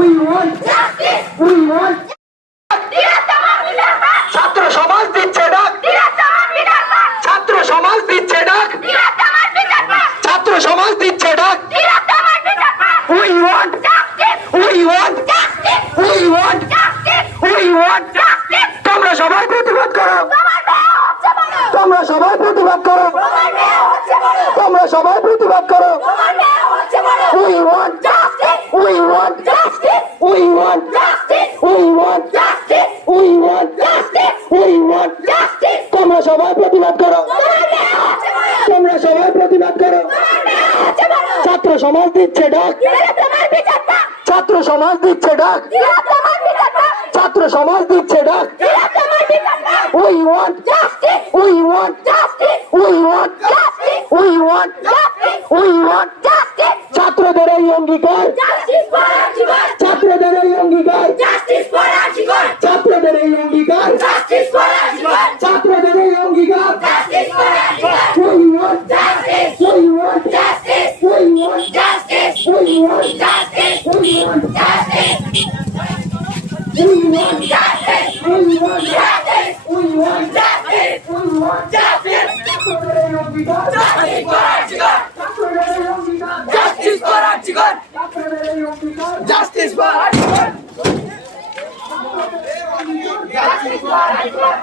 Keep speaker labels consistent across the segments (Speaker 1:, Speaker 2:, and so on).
Speaker 1: We want justice. We want ছাত্র সমাজ দিচ্ছে ডাক, ছাত্র সমাজ দিচ্ছে ডাক, ছাত্র সমাজ দিচ্ছে ডাক। We want justice. We want justice. We want justice. We want justice. তোমরা সবাই প্রতিবাদ করো, তোমরা সবাই প্রতিবাদ করো, তোমরা সবাই প্রতিবাদ করো। We want justice. We want justice. We want justice. We want justice. We want justice. We want justice. তোমরা সবাই প্রতিবাদ করো, তোমরা সবাই প্রতিবাদ করো। ছাত্র সমাজ দিচ্ছে ডাক, ছাত্র সমাজ দিচ্ছে ডাক, ছাত্র সমাজ দিচ্ছে ডাক। We want justice. We want justice. We want justice. We want justice. We want justice. ছাত্রদের এই অঙ্গীকার, ছাত্রদের এই অঙ্গীকার, ছাত্রদের এই অঙ্গীকার, ছাত্রদের এই অঙ্গীকার। We want justice. We want justice. We want justice. We want justice. We want justice. We want justice. We want justice. We want justice. We want justice. Justice for Archigor. Justice for Archigor. Justice for Archigor.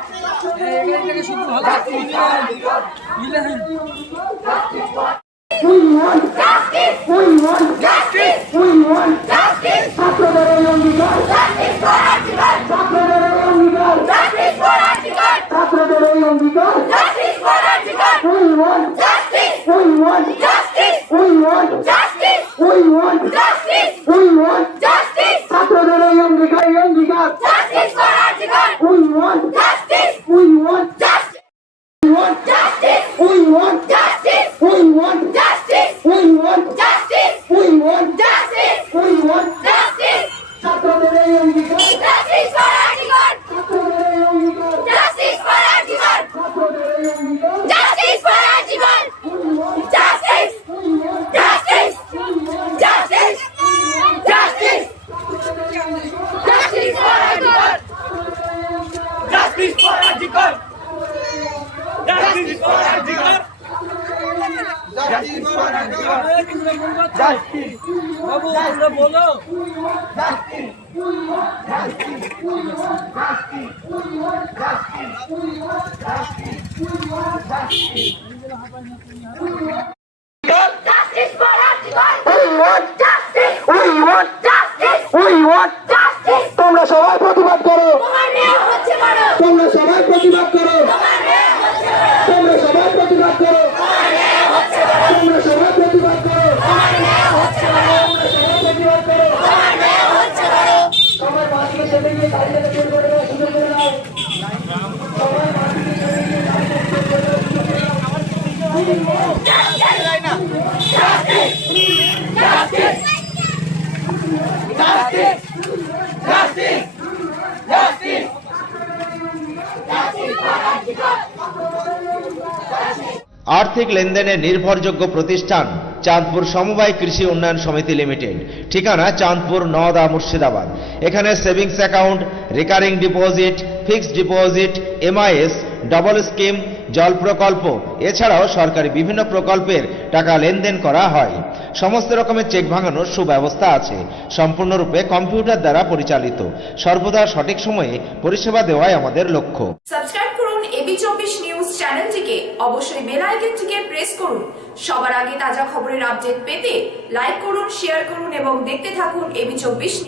Speaker 1: We want justice. We want justice. We want justice. ছাত্রদের এই অঙ্গীকার, justice for Archigor. ছাত্রদের এই অঙ্গীকার, justice for Archigor. ছাত্রদের এই অঙ্গীকার, justice for Archigor. We want justice. We want justice. We want justice. We want justice. We want justice. ছাত্রদের এই অঙ্গীকার, এই অঙ্গীকার, justice for Archigor. We want justice. We want justice. We want justice. We want justice. We want justice. We want justice. We want justice. We want justice. ছাত্রদের এই অঙ্গীকার, justice for Archigor. ছাত্রদের এই অঙ্গীকার, justice for Archigor. ছাত্রদের এই অঙ্গীকার, justice for Archigor. Justice. Justice. Justice. Justice. Justice for Archigor. Justice for Archigor. Justice for Archigor. Justice for Archigor. Justice. बाबू बोलो बोलो। Justice. Justice. Justice. Justice for Archigor. We want justice. We want justice. We want justice. তোমরা সবাই প্রতিবাদ করো, তোমরা সবাই প্রতিবাদ করো, তোমরা সবাই প্রতিবাদ করো, তোমরা সবাই প্রতিবাদ করো, সবাই মাটিতে চেপে গিয়ে দাঁড়িয়ে বের করে দেওয়া সুযোগ করে দাও। সবাই মাটিতে চেপে গিয়ে দাঁড়িয়ে বের করে দেওয়া সুযোগ করে দাও।
Speaker 2: আর্থিক লেনদেনে নির্ভরযোগ্য প্রতিষ্ঠান চাঁদপুর সমবায় কৃষি উন্নয়ন সমিতি লিমিটেড। ঠিকানা চাঁদপুর নওদা মুর্শিদাবাদ। এখানে savings account, recurring deposit, fixed deposit, MIS, double scheme, জল প্রকল্প এছাড়াও সরকারি বিভিন্ন প্রকল্পের টাকা লেনদেন করা হয়। সমস্ত রকমের চেক ভাঙানোর সুব্যবস্থা আছে। সম্পূর্ণরূপে কম্পিউটার দ্বারা পরিচালিত। সর্বদা সঠিক সময়ে পরিষেবা দেওয়াই আমাদের লক্ষ্য।
Speaker 3: সাবস্ক্রাইব করুন এবি24 নিউজ চ্যানেলটিকে, অবশ্যই বেল আইকনটিকে প্রেস করুন। সবার আগে তাজা খবরের আপডেট পেতে লাইক করুন, শেয়ার করুন এবং দেখতে থাকুন এবি24।